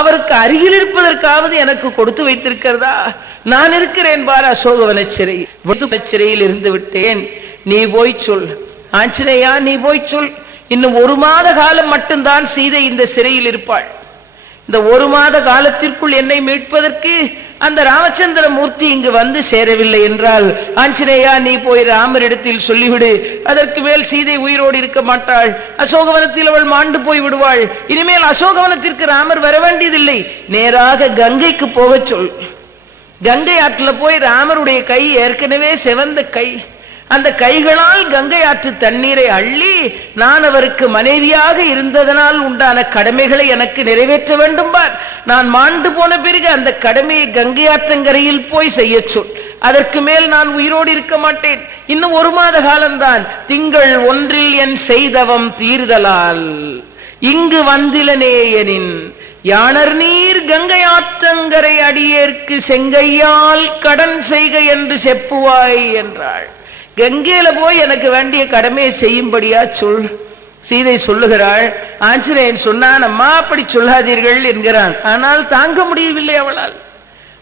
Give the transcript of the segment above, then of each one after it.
அவருக்கு அருகில் இருப்பதற்காவது எனக்கு கொடுத்து வைத்திருக்கிறதா? நான் இருக்கிறேன் பார் அசோகவன சிறையில் இருந்து விட்டேன், நீ போய் சொல். ஆஞ்சநேயா, நீ போய் சொல், இன்னும் 1 மாத காலம் மட்டும்தான் சீதை இந்த சிறையில் இருப்பாள். இந்த 1 மாத காலத்திற்குள் என்னை மீட்பதற்கு அந்த ராமச்சந்திர மூர்த்தி இங்கு வந்து சேரவில்லை என்றால், ஆஞ்சநேயா நீ போய் ராமரிடத்தில் சொல்லிவிடு, அதற்கு மேல் சீதை உயிரோடு இருக்க மாட்டாள், அசோகவனத்தில் அவள் மாண்டு போய் விடுவாள், இனிமேல் அசோகவனத்திற்கு ராமர் வர வேண்டியதில்லை, நேராக கங்கைக்கு போக சொல். கங்கை ஆற்றுல போய், ராமருடைய கை ஏற்கனவே செவந்த கை, அந்த கைகளால் கங்கை ஆற்று தண்ணீரை அள்ளி, நான் அவருக்கு மனைவியாக இருந்ததனால் உண்டான கடமைகளை எனக்கு நிறைவேற்ற வேண்டும் பார், நான் மாண்டு போன பிறகு அந்த கடமையை கங்கை ஆற்றங்கரையில் போய் செய்ய சொல், அதற்கு மேல் நான் உயிரோடு இருக்க மாட்டேன், இன்னும் 1 மாத காலம்தான், திங்கள் 1 என் செய்தவம் தீர்தலால் இங்கு வந்திலனேயனின் யானர் நீர் கங்கை ஆற்றங்கரை அடியேற்கு செங்கையால் கடன் செய்க என்று செப்புவாய் என்றாள். கங்கையில போய் எனக்கு வேண்டிய கடமையை செய்யும்படியா சொல். சீதை சொல்லுகிறாள். ஆஞ்சநேயன் சொன்னான், அம்மா அப்படி சொல்லாதீர்கள் என்கிறான். ஆனால் தாங்க முடியவில்லை அவளால்.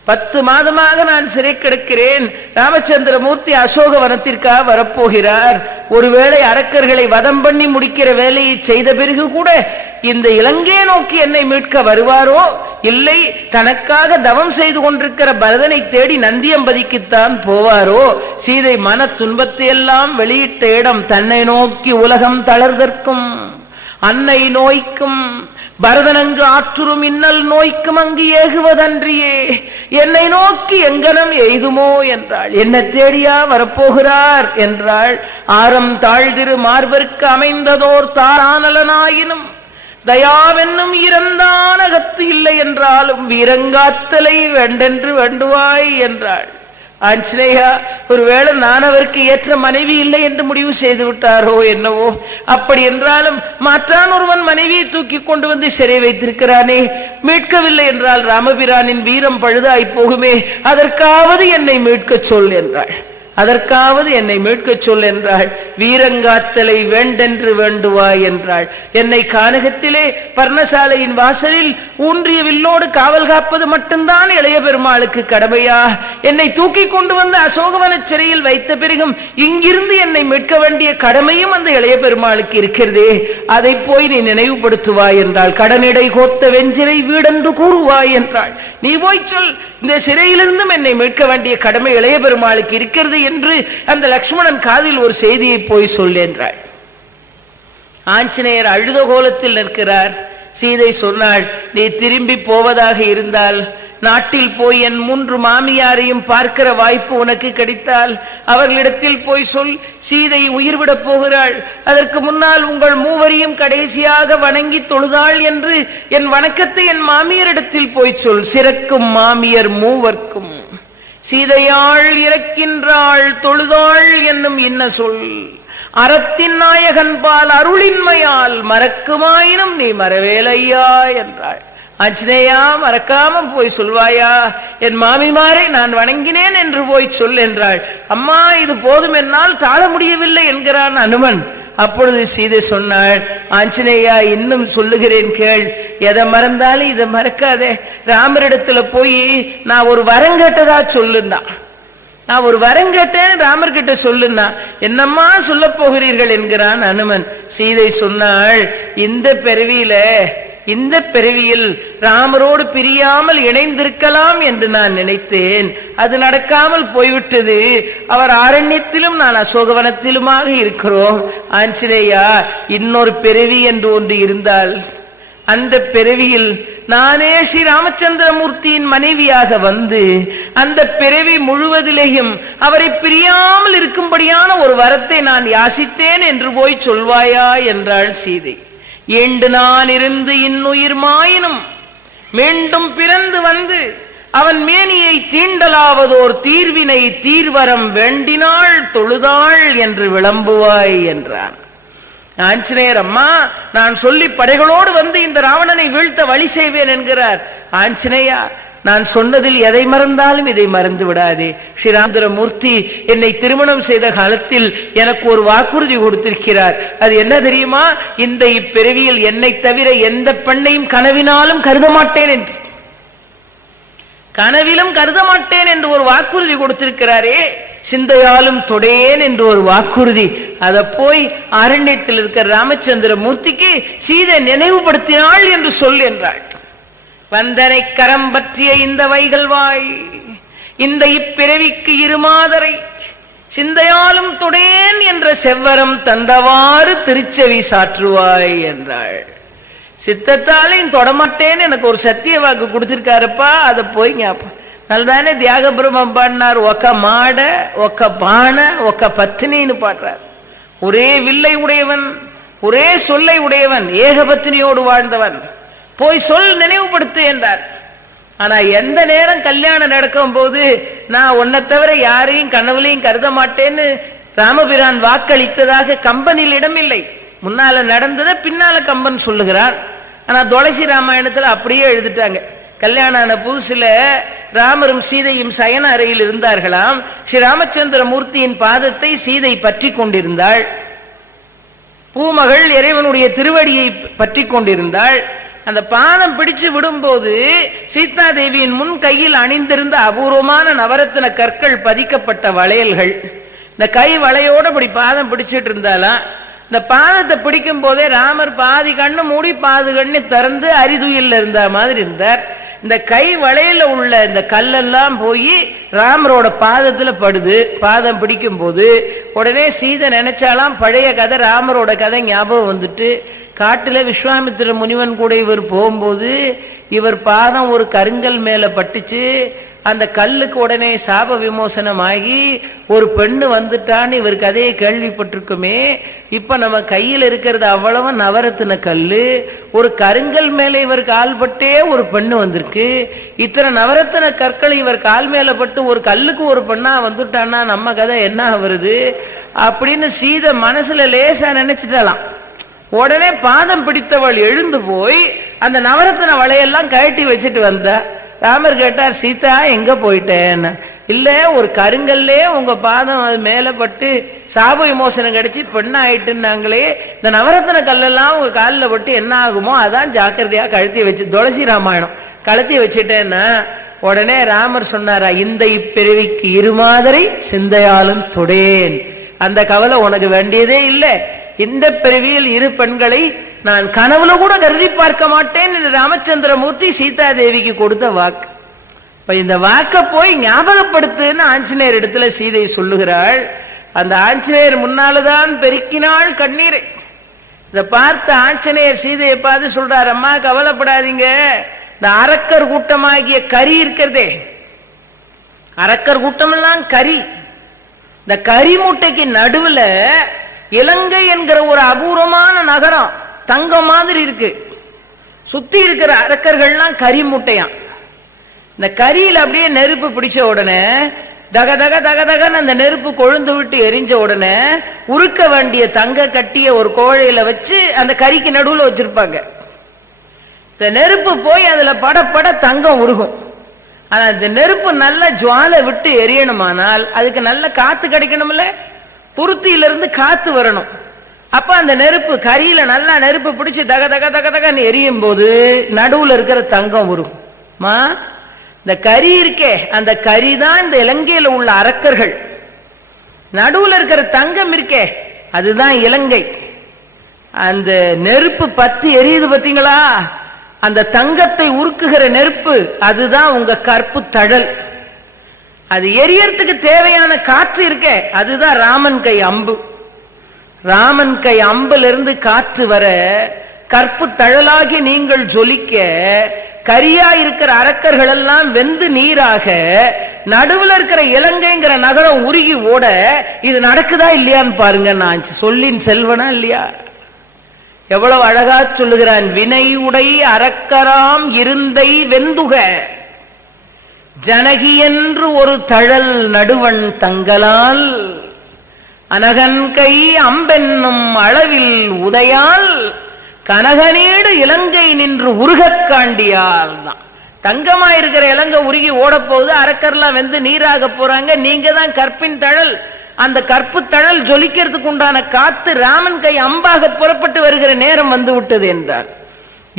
10 மாதமாக நான் சிறை கிடக்கிறேன், ராமச்சந்திர மூர்த்தி அசோக வனத்திற்காக வரப்போகிறார், ஒருவேளை அரக்கர்களை வதம் பண்ணி முடிக்கிற வேலையை செய்த பிறகு கூட இந்த இலங்கையை நோக்கி என்னை மீட்க வருவாரோ, இல்லை தனக்காக தவம் செய்து கொண்டிருக்கிற பரதனை தேடி நந்தியம்பதிக்குத்தான் போவாரோ? சீதை மன துன்பத்தை எல்லாம் வெளியிட்ட இடம் தன்னை நோக்கி உலகம் தளர்தற்கும் அன்னை நோய்க்கும் பரதனங்கு ஆற்றுரும் இன்னல் நோய்க்கும் அங்கு ஏகுவதன்றியே என்னை நோக்கி எங்கனம் எய்துமோ என்றாள். என்ன தேடியா வரப்போகிறார் என்றாள். ஆரம் தாழ்திரு மார்பர்க்கு அமைந்ததோர் தாரானலனாயினும் தயாவென்னும் இறந்தான் அகத்து இல்லை என்றாலும் வீரங்காத்தலை வேண்டென்று வேண்டுவாய் என்றாள். ஆஞ்சநேயா, ஒருவேளை நான் அவருக்கு ஏற்ற மனைவி இல்லை என்று முடிவு செய்து விட்டாரோ என்னவோ, அப்படி என்றாலும் மாற்றான் ஒருவன் மனைவியை தூக்கி கொண்டு வந்து சிறை வைத்திருக்கிறானே, மீட்கவில்லை என்றால் ராமபிரானின் வீரம் பழுதாய் போகுமே, அதற்காவது என்னை மீட்க சொல் என்றாள். அதற்காவது என்னை மீட்க சொல் என்றாள். வீரங்காத்தலை வேண்டென்று வேண்டுவாய் என்றாள். என்னை கானகத்திலே பர்ணசாலையின் வாசலில் ஊன்றிய வில்லோடு காவல் காப்பது மட்டும்தான் இளைய பெருமாளுக்கு கடமையா? என்னை தூக்கி கொண்டு வந்து அசோகவன சிறையில் வைத்த பிறகும் இங்கிருந்து என்னை மீட்க வேண்டிய கடமையும் அந்த இளைய பெருமாளுக்கு இருக்கிறதே, அதை போய் நீ நினைவுபடுத்துவாய் என்றாள். கடனிடை கோத்த வெஞ்சிரை வீடென்று கூறுவாய் என்றாள். நீ போய் சொல், இந்த சிறையிலிருந்தும் என்னை மீட்க வேண்டிய கடமை இளைய பெருமாளுக்கு இருக்கிறது என்று அந்த லக்ஷ்மணன் காதில் ஒரு செய்தியை போய் சொல் என்றாள். ஆஞ்சநேயர் அழுத கோலத்தில் நிற்கிறார். சீதை சொன்னாள், நீ திரும்பி போவதாக இருந்தால் நாட்டில் போய் என் 3 மாமியாரையும் பார்க்கிற வாய்ப்பு உனக்கு கிடைத்தால் அவர்களிடத்தில் போய் சொல், சீதை உயிர்விடப் போகிறாள், அதற்கு முன்னால் உங்கள் 3வரையும் கடைசியாக வணங்கி தொழுதாள் என்று என் வணக்கத்தை என் மாமியரிடத்தில் போய் சொல். சிறக்கும் மாமியர் 3வர்க்கும் சீதையாள் இறக்கின்றாள் தொழுதாள் என்னும் இன்ன சொல், அறத்தின் நாயகன் பால் அருளின்மையால் மறக்குமாயினும் நீ மறவேலையா என்றாள். ஆஞ்சநேயா, மறக்காம போய் சொல்வாயா, என் மாமிமாரை நான் வணங்கினேன் என்று போய் சொல் என்றாள். அம்மா, இது போதும் என்னால் தாழ முடியவில்லை என்கிறான் அனுமன். அப்பொழுது சீதை சொன்னாள், ஆஞ்சநேயா இன்னும் சொல்லுகிறேன் கேள், எதை மறந்தாலும் இதை மறக்காதே, ராமரிடத்துல போய் நான் ஒரு வரம் கேட்டதா சொல்லுன்னா, நான் ஒரு வரம் கேட்டேன் ராமர்கிட்ட சொல்லுன்னா, என்னம்மா சொல்ல போகிறீர்கள் என்கிறான் அனுமன். சீதை சொன்னாள், இந்த பிறவியில் ராமரோடு பிரியாமல் இணைந்திருக்கலாம் என்று நான் நினைத்தேன், அது நடக்காமல் போய்விட்டது, அவர் ஆரண்யத்திலும் நான் அசோகவனத்திலுமாக இருக்கிறோம். ஆஞ்சநேயா, இன்னொரு பிறவி என்று ஒன்று இருந்தால் அந்த பிறவியில் நானே ஸ்ரீ ராமச்சந்திரமூர்த்தியின் மனைவியாக வந்து அந்த பிறவி முழுவதிலேயும் அவரை பிரியாமல் இருக்கும்படியான ஒரு வரத்தை நான் யாசித்தேன் என்று போய் சொல்வாயா என்றாள் சீதை. ஏண்டு நான் இருந்து இன்னுயிர் மாயினும் மீண்டும் பிறந்து வந்து அவன் மேனியை தீண்டலாவதோர் தீர்வினை தீர்வரம் வேண்டினாள் தொழுதாள் என்று விளம்புவாய் என்றான். ஆஞ்சநேயர், அம்மா நான் சொல்லி படைகளோடு வந்து இந்த ராவணனை வீழ்த்த வழி செய்வேன் என்கிறார். ஆஞ்சநேயா, நான் சொன்னதில் எதை மறந்தாலும் இதை மறந்து விடாதே. ஸ்ரீராமச்சந்திரமூர்த்தி என்னை திருமணம் செய்த காலத்தில் எனக்கு ஒரு வாக்குறுதி கொடுத்திருக்கிறார். அது என்ன தெரியுமா? இந்த இப்பிறவியில் என்னை தவிர எந்த பெண்ணையும் கனவினாலும் கருத மாட்டேன் என்று, கனவிலும் கருத மாட்டேன் என்று ஒரு வாக்குறுதி கொடுத்திருக்கிறாரே. சிந்தையாலும் தொடேன் என்று ஒரு வாக்குறுதி. அதை போய் அரண்யத்தில் இருக்கிற ராமச்சந்திரமூர்த்திக்கு சீதை நினைவுபடுத்தினாள் என்று சொல் என்றாள். வந்தனை கரம் பற்றிய இந்த வைகல்வாய், இந்த இப்பிறவிக்கு இருமாதரை சிந்தையாலும் தொடேன் என்ற செவ்வரம் தந்தவாறு திருச்செவி சாற்றுவாய் என்றாள். சித்தத்தாலையும் தொடமாட்டேன்னு எனக்கு ஒரு சத்திய வாக்கு கொடுத்திருக்காருப்பா, அதை போய் ஞாபகம். நல்லதானே தியாக பிரம்மம் பாடினார். ஒக்க மாட ஒக்க பான ஒக்க பத்தினின்னு பாடுறார். ஒரே வில்லை உடையவன், ஒரே சொல்லை உடையவன், ஏக பத்தினியோடு வாழ்ந்தவன், போய் சொல் நினைவுபடுத்து என்றார். ஆனா எந்த நேரம் கல்யாணம் நடக்கும் போது நான் உன்னை தவிர யாரையும் கனவுலையும் கருத மாட்டேன்னு ராமபிரான் வாக்களித்ததாக கம்பனில் இடமில்லை. முன்னால நடந்ததை பின்னால கம்பன் சொல்லுகிறார். ஆனா துளசி ராமாயணத்துல அப்படியே எழுதிட்டாங்க. கல்யாணம் ஆன புதுசுல ராமரும் சீதையும் சயன அறையில் இருந்தார்களாம். ஸ்ரீ ராமச்சந்திரமூர்த்தியின் பாதத்தை சீதை பற்றி கொண்டிருந்தாள். பூமகள் இறைவனுடைய திருவடியை பற்றி கொண்டிருந்தாள். அந்த பாதம் பிடிச்சு விடும்போது சீதா தேவியின் முன் கையில் அணிந்திருந்த அபூர்வமான நவரத்தின கற்கள் பதிக்கப்பட்ட வளையல்கள், இந்த கை வளையோட இப்படி பாதம் பிடிச்சிட்டு இருந்தாலாம். இந்த பாதத்தை பிடிக்கும் போதே ராமர் பாதி கண்ணு மூடி பாதி கண்ணு திறந்து அரிதுயில்ல இருந்த மாதிரி இருந்தார். இந்த கை வளையல உள்ள இந்த கல்லெல்லாம் போய் ராமரோட பாதத்துல படுது. பாதம் பிடிக்கும் போது உடனே சீதை நினைச்சாலாம் பழைய கதை, ராமரோட கதை ஞாபகம் வந்துட்டு, காட்டுல விஸ்வாமித்திர முனிவன் கூட இவர் போகும்போது இவர் பாதம் ஒரு கருங்கல் மேல பட்டுச்சு. அந்த கல்லுக்கு உடனே சாப விமோசனமாகி ஒரு பெண்ணு வந்துட்டான்னு இவர் கதையை கேள்விப்பட்டிருக்குமே. இப்ப நம்ம கையில் இருக்கிறது அவ்வளவு நவரத்தின கல்லு, ஒரு கருங்கல் மேல இவர் கால் பட்டே ஒரு பெண்ணு வந்திருக்கு. இத்தனை நவரத்தின கற்கள் இவர் கால் மேல பட்டு ஒரு கல்லுக்கு ஒரு பெண்ணா வந்துட்டான்னா நம்ம கதை என்ன வருது அப்படின்னு சீதை மனசுல லேசா நினைச்சிட்டாலாம். உடனே பாதம் பிடித்தவள் எழுந்து போய் அந்த நவரத்தின வளையெல்லாம் கழட்டி வச்சுட்டு வந்தா. ராமர் கேட்டார், சீதா எங்க போயிட்டேன்னு. இல்ல, ஒரு கருங்கல்லே உங்க பாதம் அது மேல பட்டு சாப விமோசனம் கிடைச்சி பெண்ண ஆயிட்டுன்னாங்களே, இந்த நவரத்தின கல்லெல்லாம் உங்க காலில் பட்டு என்ன ஆகுமோ அதான் ஜாக்கிரதையா கழுத்தி வச்சு, துளசி ராமாயணம் கழுத்தி வச்சுட்டேன்னா. உடனே ராமர் சொன்னாரா, இந்த இப்பிறவிக்கு இருமாதிரை சிந்தையாலும் தொடேன், அந்த கவலை உனக்கு வேண்டியதே இல்லை. இந்த பிறவியில் இரு பெண்களை நான் கனவுல கூட கருதி பார்க்க மாட்டேன் என்று ராமச்சந்திரமூர்த்தி சீதா தேவிக்கு கொடுத்த வாக்கு. இப்ப இந்த வாக்க போய் ஞாபகப்படுத்துன்னு ஆஞ்சநேயர் இடத்துல சீதை சொல்லுகிறாள். அந்த ஆஞ்சநேயர் முன்னால்தான் பெருக்கினாள் கண்ணீரை. இதை பார்த்த ஆஞ்சநேயர் சீதையை பார்த்து சொல்றார், அம்மா கவலைப்படாதீங்க, இந்த அரக்கர் கூட்டமாகிய கரி இருக்கிறதே, அரக்கர் கூட்டம் எல்லாம் கரி, இந்த கரி மூட்டைக்கு நடுவுல இலங்கை என்கிற ஒரு அபூர்வமான நகரம் தங்கம் மாதிரி இருக்கு. சுத்தி இருக்கிற அரக்கர்கள்லாம் கரி மூட்டையாம். இந்த கரியில் அப்படியே நெருப்பு பிடிச்ச உடனே தக தக தக தகன்னு அந்த நெருப்பு கொழுந்து விட்டு எரிஞ்ச உடனே உருக்க வேண்டிய தங்க கட்டிய ஒரு கோழையில வச்சு அந்த கரிக்கு நடுவுல வச்சிருப்பாங்க. இந்த நெருப்பு போய் அதுல படப்பட தங்கம் உருகும். ஆனா இந்த நெருப்பு நல்ல ஜுவாலை விட்டு எரியணுமானால் அதுக்கு நல்ல காத்து கிடைக்கணும்ல, துருத்தியிலிருந்து காத்து வரணும். அப்ப அந்த நெருப்பு கரியில நல்லா நெருப்பு பிடிச்சு தக தக தக தகன்னு எரியும் போது நடுவுல இருக்கிற தங்கம் உருகுமா. இந்த கரி இருக்கே, அந்த கரி தான் இந்த இலங்கையில உள்ள அரக்கர்கள். நடுவுல இருக்கிற தங்கம் இருக்கே, அதுதான் இலங்கை. அந்த நெருப்பு பத்தி எரியுது பாத்தீங்களா, அந்த தங்கத்தை உருக்குகிற நெருப்பு அதுதான் உங்க கற்பு தழல். அது எரியறதுக்கு தேவையான காற்று இருக்கே, அதுதான் ராமன் கை அம்பு. ராமன் கை அம்புல இருந்து காற்று வர கற்பு தழலாகி நீங்கள் ஜொலிக்க, கரியா இருக்கிற அரக்கர்கள் எல்லாம் வெந்து நீராக, நடுவுல இருக்கிற இலங்கைங்கிற நகரம் உருகி ஓட. இது நடக்குதா இல்லையான்னு பாருங்க. நான் சொல்லின் செல்வனா இல்லையா? எவ்வளவு அழகா சொல்லுகிறான். வினை உடை அரக்கராம் இருந்தை வெந்துக ஜனகி என்று ஒரு தழல் நடுவன் தங்களால் அனகன் கை அம்பென்னும் அளவில் உதையால் கனகனேடு இலங்கை நின்று உருகக் காண்டியால் தான். தங்கமா இருக்கிற இலங்கை உருகி ஓட போகுது, அரக்கர்லாம் வெந்து நீராக போறாங்க. நீங்க தான் கற்பின் தழல். அந்த கற்பு தழல் ஜொலிக்கிறதுக்கு உண்டான காத்து ராமன் கை அம்பாக புறப்பட்டு வருகிற நேரம் வந்து விட்டது என்றார்.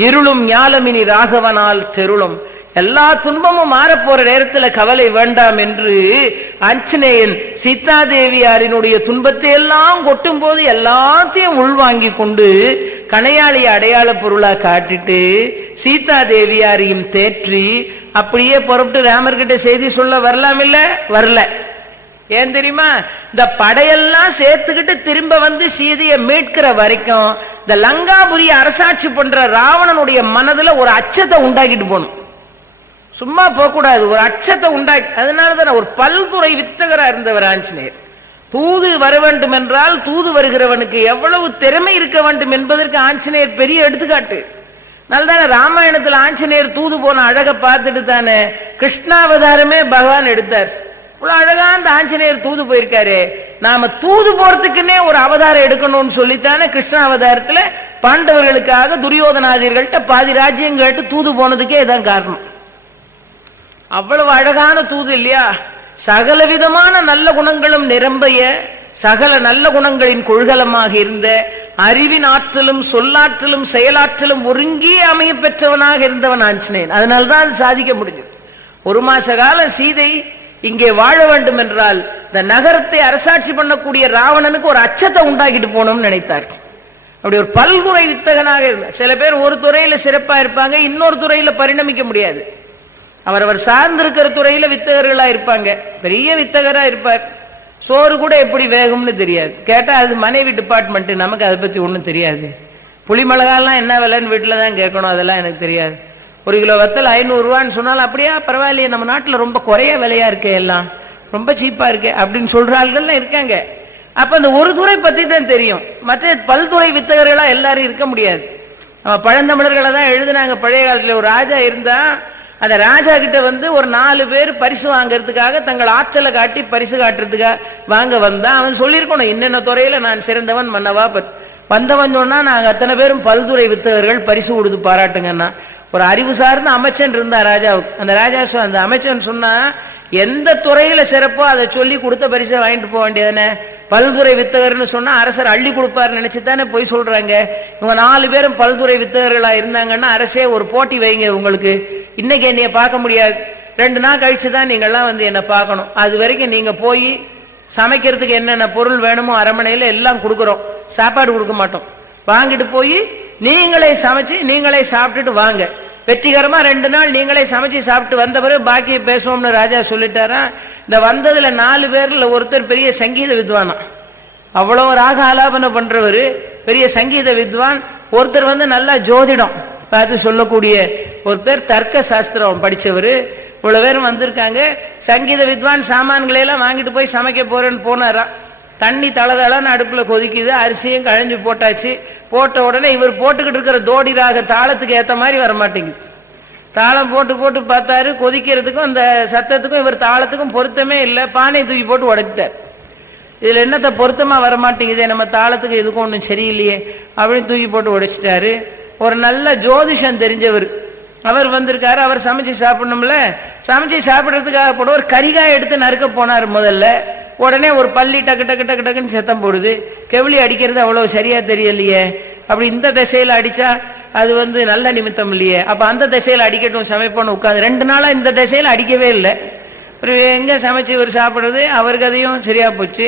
இருளும் ஞாலமினி ராகவனால் தெருளும். எல்லா துன்பமும் மாறப்போற நேரத்துல கவலை வேண்டாம் என்று ஆஞ்சநேயன் சீதாதேவியாரினுடைய துன்பத்தை எல்லாம் கொட்டும் போது எல்லாத்தையும் உள்வாங்கி கொண்டு கணையாளிய அடையாள பொருளா காட்டிட்டு சீதாதேவியாரையும் தேற்றி அப்படியே புறப்பட்டு ராமர்கிட்ட செய்தி சொல்ல வரலாம் இல்ல? வரல. ஏன் தெரியுமா? இந்த படையெல்லாம் சேர்த்துக்கிட்டு திரும்ப வந்து சீதையை மீட்கிற வரைக்கும் இந்த லங்காபுரிய அரசாட்சி பண்ற ராவணனுடைய மனதுல ஒரு அச்சத்தை உண்டாக்கிட்டு போகணும். சும்மா போக கூடாது, ஒரு அச்சத்தை உண்டாக்கி. அதனாலதான் ஒரு பல்துறை வித்தகரா இருந்தவர் ஆஞ்சநேயர். தூது வர வேண்டும் என்றால் தூது வருகிறவனுக்கு எவ்வளவு திறமை இருக்க வேண்டும் என்பதற்கு ஆஞ்சநேயர் பெரிய எடுத்துக்காட்டு. நல்லதானே ராமாயணத்துல ஆஞ்சநேயர் தூது போன அழகை பார்த்துட்டு தானே கிருஷ்ணாவதாரமே பகவான் எடுத்தார். இவ்வளவு அழகா அந்த ஆஞ்சநேயர் தூது போயிருக்காரு. நாம தூது போறதுக்குன்னே ஒரு அவதாரம் எடுக்கணும்னு சொல்லித்தானே கிருஷ்ணாவதாரத்துல பாண்டவர்களுக்காக துரியோதனாதிர்கள்ட்ட பாதி ராஜ்யம் கேட்டு தூது போனதுக்கே இதான் காரணம். அவ்வளவு அழகான தூது இல்லையா? சகல விதமான நல்ல குணங்களும் நிரம்பிய, சகல நல்ல குணங்களின் கொள்கலமாக இருந்த, அறிவின் ஆற்றலும் சொல்லாற்றலும் செயலாற்றலும் ஒருங்கி அமைய பெற்றவனாக இருந்தவன் ஆஞ்சநேயன். அதனால்தான் அது சாதிக்க முடிஞ்சது. ஒரு மாச காலம் சீதை இங்கே வாழ வேண்டும் என்றால் இந்த நகரத்தை அரசாட்சி பண்ணக்கூடிய ராவணனுக்கு ஒரு அச்சத்தை உண்டாக்கிட்டு போகணும்னு நினைத்தார். அப்படி ஒரு பல்துறை வித்தகனாக இருந்தார். சில பேர் ஒரு துறையில சிறப்பா இருப்பாங்க, இன்னொரு துறையில பரிணமிக்க முடியாது. அவர் சார்ந்திருக்கிற துறையில வித்தகர்களா இருப்பாங்க. பெரிய வித்தகரா இருப்பார். சோறு கூட எப்படி வேகும்னு தெரியாது. கேட்டா அது மனைவி டிபார்ட்மெண்ட், நமக்கு அதை பத்தி ஒன்றும் தெரியாது. புளி மிளகாலாம் என்ன விலைன்னு வீட்டில தான் கேட்கணும், அதெல்லாம் எனக்கு தெரியாது. ஒரு கிலோ வத்தல் 500 ரூபான்னு சொன்னாலும் அப்படியா பரவாயில்லையே, நம்ம நாட்டில் ரொம்ப குறைய விலையா இருக்கே, எல்லாம் ரொம்ப சீப்பா இருக்கே அப்படின்னு சொல்ற ஆள்கள்லாம் இருக்காங்க. அப்ப அந்த ஒரு துறை பத்தி தான் தெரியும். மற்ற பல்துறை வித்தகர்களா எல்லாரும் இருக்க முடியாது. நம்ம பழந்தமிழர்களை தான் எழுதுனாங்க. பழைய காலத்துல ஒரு ராஜா இருந்தா அந்த ராஜா கிட்ட வந்து ஒரு 4 பேர் பரிசு வாங்கறதுக்காக தங்கள் ஆற்றலை காட்டி பரிசு காட்டுறதுக்காக வாங்க வந்தா அவன் சொல்லியிருக்கணும், என்னென்ன துறையில நான் சிறந்தவன் மன்னவா. வந்தவன் சொன்னா நாங்க அத்தனை பேரும் பல்துறை வித்தகர்கள், பரிசு கொடுத்து பாராட்டுங்கன்னா. ஒரு அறிவு சார்ந்த அமைச்சன் இருந்தா ராஜாவுக்கு. அந்த ராஜா அந்த அமைச்சன் சொன்னா எந்த துறையில சிறப்போ அதை சொல்லி கொடுத்த பரிசை வாங்கிட்டு போக வேண்டியதானே. பல்துறை வித்தகர்னு சொன்னா அரசர் அள்ளி கொடுப்பார் நினைச்சுதானே போய் சொல்றாங்க. இவங்க 4 பேரும் பல்துறை வித்தகர்களா இருந்தாங்கன்னா அரசே ஒரு போட்டி வைங்க, உங்களுக்கு இன்னைக்கு என்னைய பார்க்க முடியாது, 2 நாள் கழிச்சுதான் நீங்கள்லாம் வந்து என்ன பார்க்கணும். அது வரைக்கும் நீங்க போய் சமைக்கிறதுக்கு என்னென்ன பொருள் வேணுமோ அரண்மனையில எல்லாம் கொடுக்குறோம், சாப்பாடு கொடுக்க மாட்டோம். வாங்கிட்டு போய் நீங்களே சமைச்சு நீங்களே சாப்பிட்டுட்டு வாங்க. வெற்றிகரமா 2 நாள் நீங்களே சமைச்சு சாப்பிட்டு வந்த பிறகு பாக்கி பேசுவோம்னு ராஜா சொல்லிட்டாரா. இந்த வந்ததுல 4 பேர்ல ஒருத்தர் பெரிய சங்கீத வித்வானா, அவ்வளவு ராக ஆலாபனை பண்றவரு, பெரிய சங்கீத வித்வான். ஒருத்தர் வந்து நல்லா ஜோதிடம் பார்த்து சொல்லக்கூடிய ஒருத்தர், தர்க்க சாஸ்திரம் படிச்சவரு. இவ்வளவு பேரும் வந்திருக்காங்க. சங்கீத வித்வான் சாமான்களை எல்லாம் வாங்கிட்டு போய் சமைக்க போறேன்னு போனாரா. தண்ணி தளதளன்னு அடுப்புல கொதிக்குது, அரிசியும் கழிஞ்சு போட்டாச்சு. போட்ட உடனே இவர் போட்டுக்கிட்டு இருக்கிற தோடி ராக தாளத்துக்கு ஏத்த மாதிரி வரமாட்டேங்குது. தாளம் போட்டு போட்டு பார்த்தாரு, கொதிக்கிறதுக்கும் அந்த சத்தத்துக்கும் இவர் தாளத்துக்கும் பொருத்தமே இல்லை. பானையை தூக்கி போட்டு உடைச்சிட்டார். இதுல என்னத்த பொருத்தமா வரமாட்டேங்குது, நம்ம தாளத்துக்கு எதுக்கும் ஒன்றும் சரியில்லையே அப்படின்னு தூக்கி போட்டு உடைச்சிட்டாரு. ஒரு நல்ல ஜோதிஷம் தெரிஞ்சவர் அவர் வந்திருக்காரு. அவர் சமைச்சு சாப்பிடணும்ல, சமைச்சு சாப்பிட்றதுக்காக போட ஒரு கரிகாய் எடுத்து நறுக்க போனார் முதல்ல. உடனே ஒரு பள்ளி டக்கு டக்கு டக்கு டக்குன்னு சத்தம் போடுது. கெவிலி அடிக்கிறது அவ்வளவு சரியா தெரியலையே, அப்படி இந்த திசையில அடிச்சா அது வந்து நல்ல நிமித்தம் இல்லையே, அப்ப அந்த திசையில அடிக்கட்டும் சமைப்போன்னு உட்காந்து 2 நாளா இந்த திசையில அடிக்கவே இல்லை. எங்க சமைச்சு இவர் சாப்பிடுறது, அவருக்கு அதையும் சரியா போச்சு.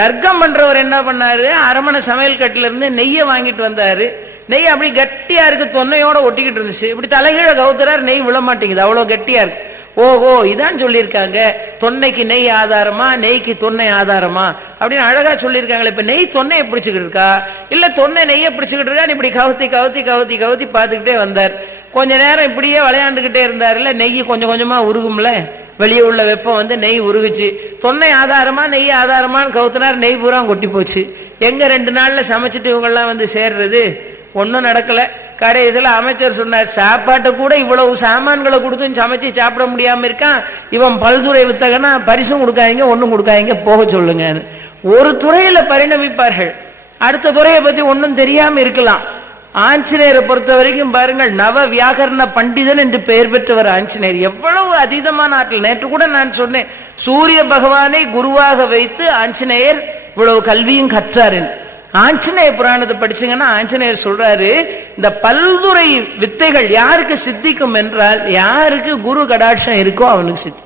தர்க்கம் பண்றவர் என்ன பண்ணாரு, அரமனை சமையல் கட்டுல இருந்து நெய்யை வாங்கிட்டு வந்தாரு. நெய் அப்படி கட்டியா இருக்கு, தொன்னையோட ஒட்டிக்கிட்டு இருந்துச்சு. இப்படி தலைகீழ கவுத்துறாரு, நெய் விழ மாட்டேங்குது, அவ்வளவு கட்டியா இருக்கு. ஓஹோ, இதான் சொல்லியிருக்காங்க, தொன்னைக்கு நெய் ஆதாரமா, நெய்க்கு தொன்னை ஆதாரமா அப்படின்னு அழகா சொல்லியிருக்காங்களே. இப்ப நெய் தொன்னையை பிடிச்சுக்கிட்டு இருக்கா, இல்ல தொன்னை நெய்யை பிடிச்சுக்கிட்டு இருக்கா? இப்படி கவுத்தி கவுத்தி கவுத்தி கவுத்தி பார்த்துக்கிட்டே வந்தார். கொஞ்ச நேரம் இப்படியே விளையாண்டுகிட்டே இருந்தாருல, நெய் கொஞ்சம் கொஞ்சமா உருகும்ல, வெளியே உள்ள வெப்பம் வந்து நெய் உருகுச்சு. தொன்னை ஆதாரமா நெய் ஆதாரமான்னு கவுத்தினார், நெய் பூரா கொட்டி போச்சு. எங்க 2 நாள்ல சமைச்சிட்டு இவங்கெல்லாம் வந்து சேர்றது? ஒன்னும் நடக்கல. கடைசியில் அமைச்சர் சொன்னார், சாப்பாட்டை கூட இவ்வளவு சாமான்களை கொடுத்து சமைச்சு சாப்பிட முடியாம இருக்கான், இவன் பல்துறை வித்தகனா, பரிசும் கொடுக்காதீங்க ஒன்னும் கொடுக்காதீங்க, போக சொல்லுங்க. ஒரு துறையில பரிணமிப்பார்கள், அடுத்த துறையை பத்தி ஒன்னும் தெரியாம இருக்கலாம். ஆஞ்சநேயரை பொறுத்த வரைக்கும் பாருங்கள், நவ வியாகரண பண்டிதன் என்று பெயர் பெற்றவர் ஆஞ்சநேயர். எவ்வளவு அதீதமான ஆற்றல். நேற்று கூட நான் சொன்னேன், சூரிய பகவானை குருவாக வைத்து ஆஞ்சநேயர் இவ்வளவு கல்வியும் கற்றார். ஆஞ்சநேய புராணத்தை படிச்சீங்கன்னா ஆஞ்சநேயர் சொல்றாரு, இந்த பல்துறை வித்தைகள் யாருக்கு சித்திக்கும் என்றால், யாருக்கு குரு கடாட்சம் இருக்கோ அவனுக்கு சித்தி,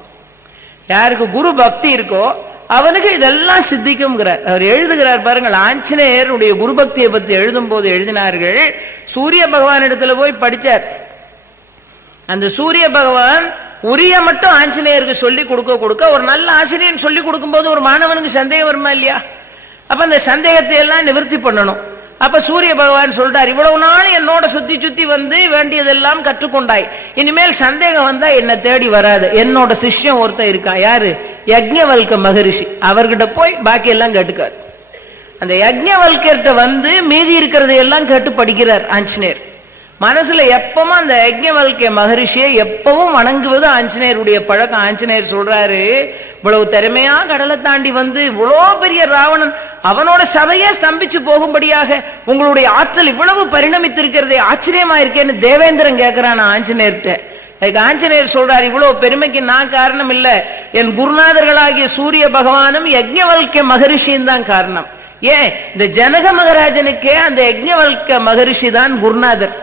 யாருக்கு குரு பக்தி இருக்கோ அவனுக்கு இதெல்லாம் சித்திக்கும். அவர் எழுதுகிறார் பாருங்கள், ஆஞ்சநேயருடைய குரு பக்தியை பத்தி எழுதும் போது எழுதினார்கள், சூரிய பகவான் இடத்துல போய் படிச்சார். அந்த சூரிய பகவான் உரிய மட்டும் ஆஞ்சநேயருக்கு சொல்லி கொடுக்க ஒரு நல்ல ஆசிரியன் சொல்லி கொடுக்கும் போது ஒரு மாணவனுக்கு சந்தேகம் வருமா இல்லையா? அப்ப அந்த சந்தேகத்தை எல்லாம் நிவர்த்தி பண்ணணும். அப்ப சூரிய பகவான் சொல்றார், இவ்வளவு நாள் என்னோட சுத்தி சுத்தி வந்து வேண்டியதெல்லாம் கற்றுக்கொண்டாய், இனிமேல் சந்தேகம் வந்தா என்ன தேடி வராது. என்னோட சிஷ்யம் ஒருத்தர் இருக்கா, யாரு? யஜ்ஞவல்க மகரிஷி. அவர்கிட்ட போய் பாக்கி எல்லாம் கேட்டுக்காரு. அந்த யஜ்ஞவல்கிட்ட வந்து மீதி இருக்கிறதை எல்லாம் கேட்டு படிக்கிறார் ஆஞ்சநேயர். மனசுல எப்பவும் அந்த யஜ்ஞவல்கிய மகரிஷியை எப்பவும் வணங்குவது ஆஞ்சநேயருடைய பழக்கம். ஆஞ்சநேயர் சொல்றாரு, இவ்வளவு திறமையா கடலை தாண்டி வந்து இவ்வளோ பெரிய ராவணன் அவனோட சபையே ஸ்தம்பிச்சு போகும்படியாக உங்களுடைய ஆற்றல் இவ்வளவு பரிணமித்திருக்கிறதே ஆச்சரியமா இருக்கேன்னு தேவேந்திரன் கேட்கிறான் ஆஞ்சநேயர்கிட்ட. அதுக்கு ஆஞ்சநேயர் சொல்றார், இவ்வளவு பெருமைக்கு நான் காரணம் இல்ல, என் குருநாதர்களாகிய சூரிய பகவானும் யஜ்ஞவல்கிய மகரிஷியும் தான் காரணம். ஏன், இந்த ஜனக மகாராஜனுக்கே அந்த யஜ்ஞவல்கிய மகரிஷி தான் குருநாதர்.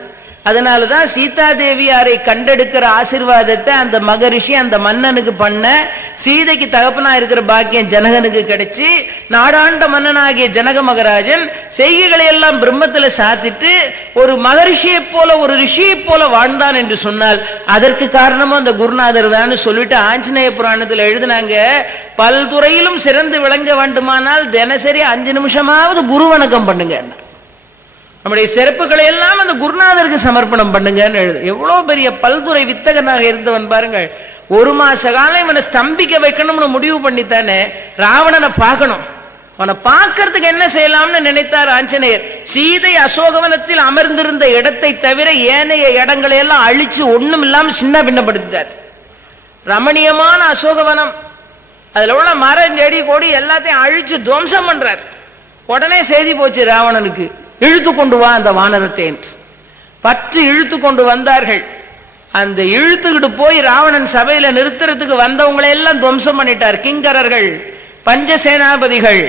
அதனாலதான் சீதா தேவியாரை கண்டெடுக்கிற ஆசீர்வாதத்தை அந்த மகரிஷி அந்த மன்னனுக்கு பண்ண, சீதைக்கு தகப்பனா இருக்கிற பாக்கியம் ஜனகனுக்கு கிடைச்சி, நாடாண்ட மன்னனாகிய ஜனக மகாராஜன் செய்கைகளை எல்லாம் பிரம்மத்துல சாத்திட்டு ஒரு மகரிஷியை போல ஒரு ரிஷியை போல வாழ்ந்தான் என்று சொன்னால் அதற்கு காரணமும் அந்த குருநாதர் தான் சொல்லிட்டு ஆஞ்சநேய புராணத்தில் எழுதினாங்க, பல்துறையிலும் சிறந்து விளங்க வேண்டுமானால் தினசரி 5 நிமிஷமாவது குரு வணக்கம் பண்ணுங்க, நம்முடைய சிறப்புகளை எல்லாம் அந்த குருநாதருக்கு சமர்ப்பணம் பண்ணுங்கன்னு எழுது. எவ்வளவு பெரிய பல்துறை வித்தகனாக இருந்தவன் பாருங்கள். 1 மாச காலம் இவனை ஸ்தம்பிக்க வைக்கணும்னு முடிவு பண்ணித்தானே ராவணனை பார்க்கணும். அவனை பார்க்கறதுக்கு என்ன செய்யலாம்னு நினைத்தார் ஆஞ்சநேயர். சீதை அசோகவனத்தில் அமர்ந்திருந்த இடத்தை தவிர ஏனைய இடங்களை எல்லாம் அழிச்சு ஒண்ணும் இல்லாம சின்ன பின்னப்படுத்திட்டார். ரமணியமான அசோகவனம், அதுல உள்ள மரம் செடி கொடி எல்லாத்தையும் அழிச்சு துவம்சம் பண்றார். உடனே செய்தி போச்சு ராவணனுக்கு, இழுத்து கொண்டு வா அந்த வானரத்தை என்று. பற்றி இழுத்து கொண்டு வந்தார்கள். அந்த இழுத்துக்கிட்டு போய் ராவணன் சபையில நிறுத்துறதுக்கு வந்தவங்களை எல்லாம் துவம்சம் பண்ணிட்டார். கிங்கரர்கள், பஞ்சசேனாபதிகள்,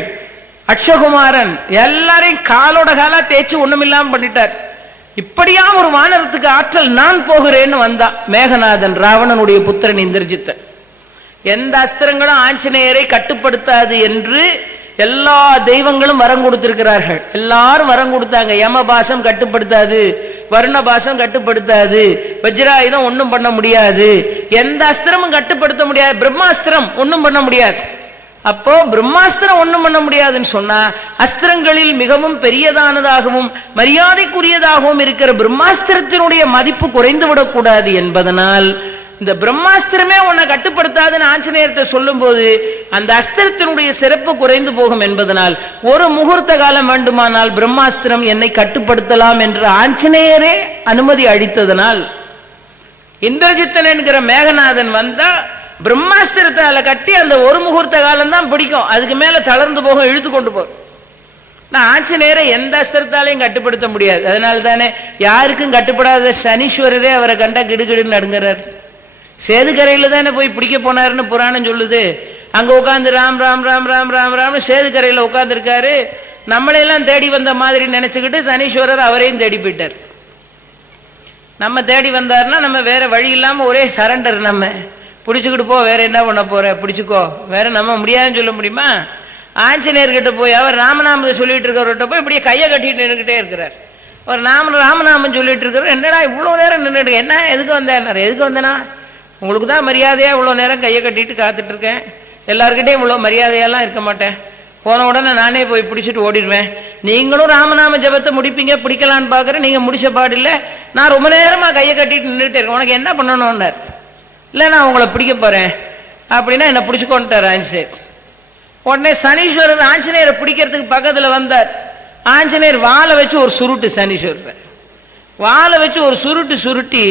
அக்ஷகுமாரன் எல்லாரையும் காலோட காலா தேய்ச்சி ஒண்ணுமில்லாம பண்ணிட்டார். இப்படியா ஒரு வானரத்துக்கு ஆற்றல், நான் போகிறேன்னு வந்தா மேகநாதன், ராவணனுடைய புத்திரன் இந்திரஜித்தன். எந்த அஸ்திரங்களும் ஆஞ்சநேயரை கட்டுப்படுத்தாது என்று எல்லா தெய்வங்களும் வரம் கொடுத்திருக்கிறார்கள். எல்லாரும் வரம் கொடுத்தாங்க. யமபாசம் கட்டுப்படுத்தாது, வருணபாசம் கட்டுப்படுத்தாது, வஜ்ராயுதம் ஒன்னும் பண்ண முடியாது, எந்த அஸ்திரமும் கட்டுப்படுத்த முடியாது, பிரம்மாஸ்திரம் ஒன்னும் பண்ண முடியாது. அப்போ பிரம்மாஸ்திரம் ஒன்னும் பண்ண முடியாதுன்னு சொன்னா, அஸ்திரங்களில் மிகவும் பெரியதானதாகவும் மரியாதைக்குரியதாகவும் இருக்கிற பிரம்மாஸ்திரத்தினுடைய மதிப்பு குறைந்து விடக்கூடாது என்பதனால் இந்த பிரம்மாஸ்திரமே உன்னை கட்டுப்படுத்தாதுன்னு ஆஞ்சநேயர்கிட்ட சொல்லும் போது அந்த அஸ்திரத்தினுடைய சிறப்பு குறைந்து போகும் என்பதனால் ஒரு முகூர்த்த காலம் வேண்டுமானால் பிரம்மாஸ்திரம் என்னை கட்டுப்படுத்தலாம் என்று ஆஞ்சநேயரே அனுமதி அளித்ததனால் இந்திரஜித்தன் என்கிற மேகநாதன் வந்தா பிரம்மாஸ்திரத்தால கட்டி அந்த ஒரு முகூர்த்த காலம் தான் பிடிக்கும், அதுக்கு மேல தளர்ந்து போகும், இழுத்து கொண்டு போகும். நான் ஆஞ்சநேயரை எந்த அஸ்திரத்தாலையும் கட்டுப்படுத்த முடியாது. அதனால தானே யாருக்கும் கட்டுப்படாத சனீஸ்வரரே அவரை கண்டா கிடுகிடுன்னு நடுங்கிறார். சேதுக்கரையில தானே போய் பிடிக்க போனாருன்னு புராணம் சொல்லுது. அங்க உட்காந்து ராம் ராம் ராம் ராம் ராம் ராம்னு சேதுக்கரையில உட்கார்ந்து இருக்காரு. நம்மளையெல்லாம் தேடி வந்த மாதிரி நினைச்சுக்கிட்டு சனீஸ்வரர் அவரையும் தேடி போயிட்டார். நம்ம தேடி வந்தாருன்னா நம்ம வேற வழி இல்லாம ஒரே சரண்டர், நம்ம பிடிச்சுக்கிட்டு போ, வேற என்ன பண்ண போற, பிடிச்சுக்கோ, வேற நம்ம முடியாதுன்னு சொல்ல முடியுமா? ஆஞ்சநேயர்கிட்ட போய் அவர் ராமநாமத்தை சொல்லிட்டு இருக்கிறவர்கிட்ட போய் இப்படியே கையை கட்டிட்டு நின்றுகிட்டே இருக்கிறார். அவர் ராமநாமம் சொல்லிட்டு இருக்கிறார். என்னடா இவ்வளவு நேரம் நின்றுட்டு, என்ன எதுக்கு வந்தேன்? எதுக்கு வந்தேனா, உங்களுக்கு தான் மரியாதையா இவ்வளவு நேரம் கையை கட்டிட்டு காத்துட்டு இருக்கேன், எல்லாருக்கிட்டையும் இவ்வளவு மரியாதையெல்லாம் இருக்க மாட்டேன், போன உடனே நானே போய் பிடிச்சிட்டு ஓடிடுவேன். நீங்களும் ராமநாம ஜபத்தை முடிப்பீங்க, பிடிக்கலான்னு பாக்குறேன், நீங்க முடிச்ச பாடில்ல, நான் ரொம்ப நேரமா கையை கட்டிட்டு நின்றுட்டு இருக்கேன், உனக்கு என்ன பண்ணணும்னார். இல்ல நான் உங்களை பிடிக்க போறேன் அப்படின்னா என்ன பிடிச்சுக்கொண்டார் ஆஞ்சநேயர். உடனே சனீஸ்வரர் ஆஞ்சநேயரை பிடிக்கிறதுக்கு பக்கத்துல வந்தார். ஆஞ்சநேயர் வாழை வச்சு ஒரு சுருட்டு, சனீஸ்வரர் வாழை வச்சு ஒரு சுருட்டி,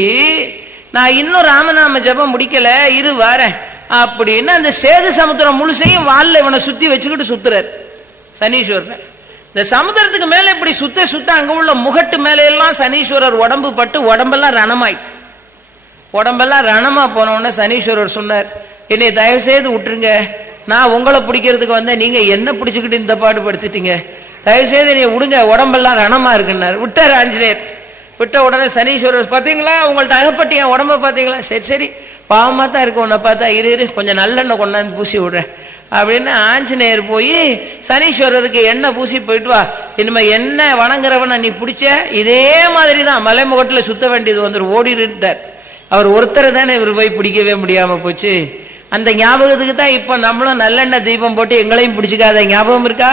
நான் இன்னும் ராமநாம ஜபம் முடிக்கல, இரு வரேன் அப்படின்னு அந்த சேது சமுத்திரம் முழுசையும் வால்ல இவனை சுத்தி வச்சுக்கிட்டு சுத்துறார் சனீஸ்வரர். இந்த சமுத்திரத்துக்கு மேல இப்படி சுத்த சுத்த அங்க உள்ள முகட்டு மேல எல்லாம் சனீஸ்வரர் உடம்பு பட்டு உடம்பெல்லாம் ரணமா போனோன்னு சனீஸ்வரர் சொன்னார், என்னை தயவு செய்து விட்டுருங்க, நான் உங்களை பிடிக்கிறதுக்கு வந்தேன், நீங்க என்ன பிடிச்சுக்கிட்டு இந்த பாடு படுத்திட்டீங்க, தயவு செய்து நீ விடுங்க, உடம்பெல்லாம் ரணமா இருக்குன்னாரு. விட்டார் ஆஞ்சநேயர். விட்ட உடனே சனீஸ்வரர், பார்த்தீங்களா உங்கள்ட்ட அகப்பட்டு என் உடம்ப பார்த்தீங்களா, சரி சரி பாவமா தான் இருக்கு, உன்னை பார்த்தா இரு கொஞ்சம் நல்லெண்ணெய் கொண்டாந்து பூசி விடுறேன் அப்படின்னு ஆஞ்சநேயர் போய் சனீஸ்வரருக்கு எண்ணெய் பூசி போயிட்டு வா, இனிமே என்ன வணங்குறவனை நீ பிடிச்ச இதே மாதிரி தான் மலைமுகட்டுல சுத்த வேண்டியது வந்துடும் ஓடிட்டார். அவர் ஒருத்தரை தானே இவர் போய் பிடிக்கவே முடியாம போச்சு. அந்த ஞாபகத்துக்கு தான் இப்ப நம்மளும் நல்லெண்ணெய் தீபம் போட்டு எங்களையும் பிடிச்சிக்காத ஞாபகம் இருக்கா,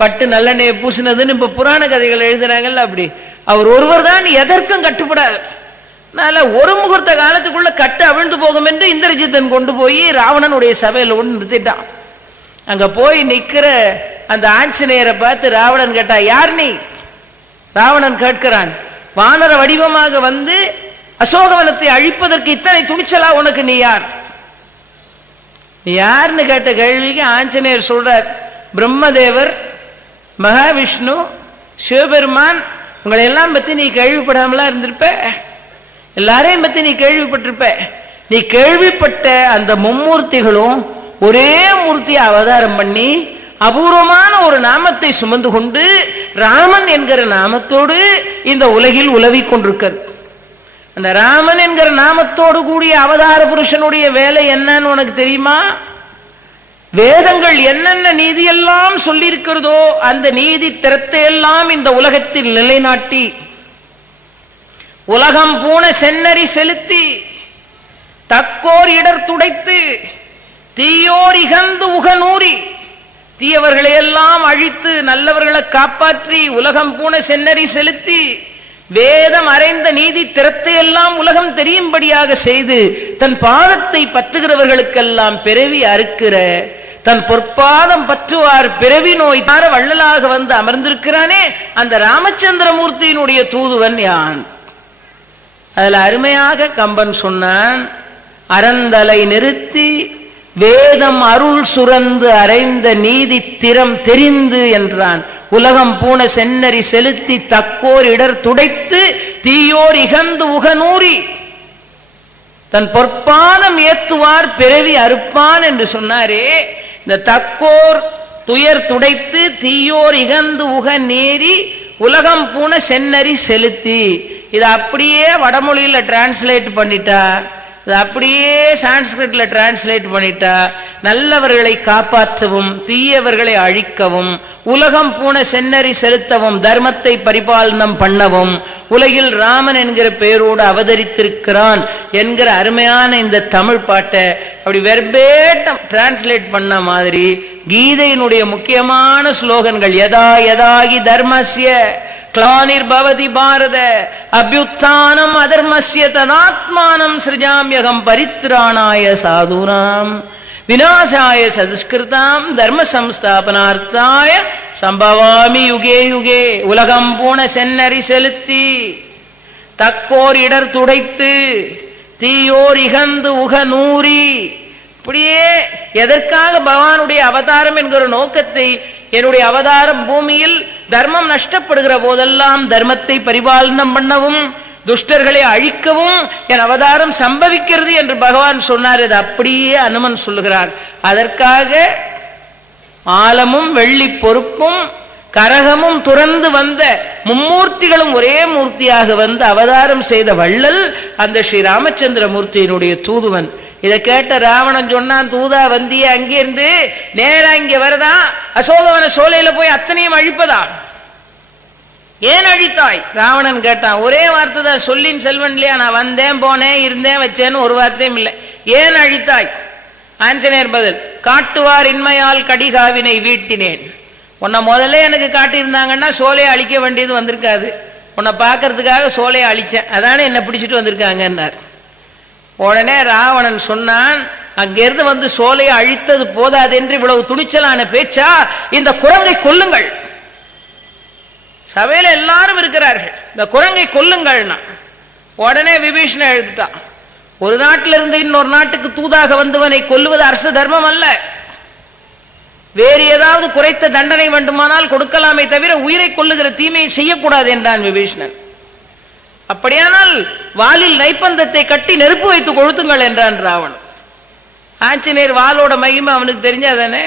பட்டு நல்லெண்ணெயை பூசினதுன்னு இப்ப புராண கதைகள் எழுதுறாங்கல்ல, அப்படி அவர் ஒருவர் தான் எதற்கும் கட்டுப்படாது. ஒரு முகூர்த்த காலத்துக்குள்ள கட்டு அவிழ்ந்து போகும் என்று இந்திரஜித்தன் கொண்டு போய் ராவணனுடைய சபையில ஒன்று நிறுத்திட்டான். அங்க போய் நிக்கிற அந்த ஆஞ்சநேயரை பார்த்து ராவணன் கேட்டா, யார் நீ? ராவணன் கேட்கிறான், வானர வடிவமாக வந்து அசோகவனத்தை அழிப்பதற்கு இத்தனை துணிச்சலா உனக்கு நீ யார்? யாருன்னு கேட்ட கேள்விக்கு ஆஞ்சநேயர் சொல்றார், பிரம்மதேவர், மகாவிஷ்ணு, சிவபெருமான், உங்களை எல்லாம் பத்தி நீ கேள்விப்படாமலா இருந்திருப்ப, எல்லாரையும் பத்தி நீ கேள்விப்பட்டிருப்ப, நீ கேள்விப்பட்ட அந்த மும்மூர்த்திகளும் ஒரே மூர்த்தியை அவதாரம் பண்ணி அபூர்வமான ஒரு நாமத்தை சுமந்து கொண்டு ராமன் என்கிற நாமத்தோடு இந்த உலகில் உலவிக் கொண்டிருக்கிறது. அந்த ராமன் என்கிற நாமத்தோடு கூடிய அவதார புருஷனுடைய வேலை என்னன்னு உனக்கு தெரியுமா? வேதங்கள் என்னென்ன நீதி எல்லாம் சொல்லி இருக்கிறதோ அந்த நீதி திறத்தை எல்லாம் இந்த உலகத்தில் நிலைநாட்டி உலகம் பூன சென்னறி செலுத்தி தக்கோர் இடர் துடைத்து தீயோர் இகந்து உகநூறி, தீயவர்களை எல்லாம் அழித்து நல்லவர்களை காப்பாற்றி உலகம் பூன சென்னறி செலுத்தி வேதம் அறைந்த நீதி திறத்தை எல்லாம் உலகம் தெரியும்படியாக செய்து தன் பாதத்தை பற்றுகிறவர்களுக்கெல்லாம் பிறவி அறுக்கிற தன் பொற்பாதம் பற்றுவார் பிறவி நோய் தார வள்ளலாக வந்து அமர்ந்திருக்கிறானே அந்த ராமச்சந்திரமூர்த்தியினுடைய தூதுவன் யான். அதுல அருமையாக கம்பன் சொன்னான், அறந்தலை நிறுத்தி வேதம் அருள் சுரந்து அறைந்த நீதி திறம் தெரிந்து என்றான். உலகம் பூன சென்னறி செலுத்தி தக்கோர் இடர் துடைத்து தீயோர் இகந்து உகநூறி தன் பொற்பாதம் ஏத்துவார் பிறவி அறுப்பான் என்று சொன்னாரே. இந்த தக்கோர் துயர் துடைத்து தீயோர் இகந்து உக நேரி உலகம் பூன சென்னறி செலுத்தி, இதை அப்படியே வடமொழியில டிரான்ஸ்லேட் பண்ணிட்டா, அப்படியே சான்ஸ்கிரிட்ல டிரான்ஸ்லேட் பண்ணிட்டா, நல்லவர்களை காப்பாற்றவும் தீயவர்களை அழிக்கவும் உலகம் பூன சென்னறி செலுத்தவும் தர்மத்தை பரிபாலனம் பண்ணவும் உலகில் ராமன் என்கிற பெயரோடு அவதரித்திருக்கிறான் என்கிற அருமையான இந்த தமிழ் பாட்டை அப்படி வெர்பேட்டம் டிரான்ஸ்லேட் பண்ண மாதிரி கீதையினுடைய முக்கியமான ஸ்லோகன்கள் யதா யதாகி தர்மஸ்ய கிளானிர்பவதி பாரத அபியுத்தானம் அதர்மஸ்ய ததாத்மானம் சிருஜாம்யகம் பரித்ராணாய சாதுனாம் விநாசாய சதுஷ்கிருதாம் தர்ம சம்ஸ்தாபனார்த்தாய சம்பவாமி யுகே யுகே. உலகம் பூன சென்னறி செலுத்தி தக்கோர் இடர் துடைத்து தீயோர் இகந்து உக நூறி, இப்படியே எதற்காக பகவானுடைய அவதாரம் என்கிற நோக்கத்தை, என்னுடைய அவதாரம் பூமியில் தர்மம் நஷ்டப்படுகிற போதெல்லாம் தர்மத்தை பரிபாலனம் பண்ணவும் துஷ்டர்களை அழிக்கவும் என் அவதாரம் சம்பவிக்கிறது என்று பகவான் சொன்னார். இது அப்படியே அனுமன் சொல்லுகிறார். அதற்காக ஆலமும் வெள்ளி பொறுப்பும் கரகமும் துறந்து வந்த மும்மூர்த்திகளும் ஒரே மூர்த்தியாக வந்து அவதாரம் செய்த வள்ளல் அந்த ஸ்ரீ ராமச்சந்திர மூர்த்தியினுடைய தூதுவன். இதை கேட்ட ராவணன் சொன்னான், தூதா வந்திய அங்கிருந்து நேரா இங்க வரதான் அசோகவன சோலையில போய் அத்தனையும் அழிப்பதா? ஏன் அழித்தாய்? ராவணன் கேட்டான். ஒரே வார்த்தை தான், சொல்லின் செல்வன் இல்லையா, நான் வந்தேன் போனேன் இருந்தேன் வச்சேன்னு ஒரு வார்த்தையும் இல்லை. ஏன் அழித்தாய்? ஆஞ்சநேயர் பதில், காட்டுவார் இன்மையால் கடிகாவினை வீட்டினேன். உன்னை முதல்ல எனக்கு காட்டியிருந்தாங்கன்னா சோலையை அழிக்க வேண்டியது வந்திருக்காது, உன்னை பார்க்கறதுக்காக சோலையை அழிச்சேன், அதானே என்னை பிடிச்சிட்டு வந்திருக்காங்கன்னார். உடனே ராவணன் சொன்னான், அங்கிருந்து வந்து சோலையை அழித்தது போதாது என்று இவ்வளவு துணிச்சலான பேச்சா, இந்த குரங்கை கொல்லுங்கள். சபையில எல்லாரும் இருக்கிறார்கள், இந்த குரங்கை கொல்லுங்கள்னா. உடனே விபீஷணன் எழுதிட்டான், ஒரு நாட்டிலிருந்து இன்னொரு நாட்டுக்கு தூதாக வந்தவனை கொல்லுவது அரச தர்மம் அல்ல. வேறு ஏதாவது குறைத்த தண்டனை வேண்டுமானால் கொடுக்கலாமே தவிர உயிரை கொல்லுகிற தீமையை செய்யக்கூடாது என்றான் விபீஷணன். அப்படியானால் வாலில் நைப்பந்தத்தை கட்டி நெருப்பு வைத்து கொளுத்துங்கள் என்றான் ராவணன். ஆஞ்சநேயர் வாளோட மகிமை அவனுக்கு தெரிஞ்சாதானே,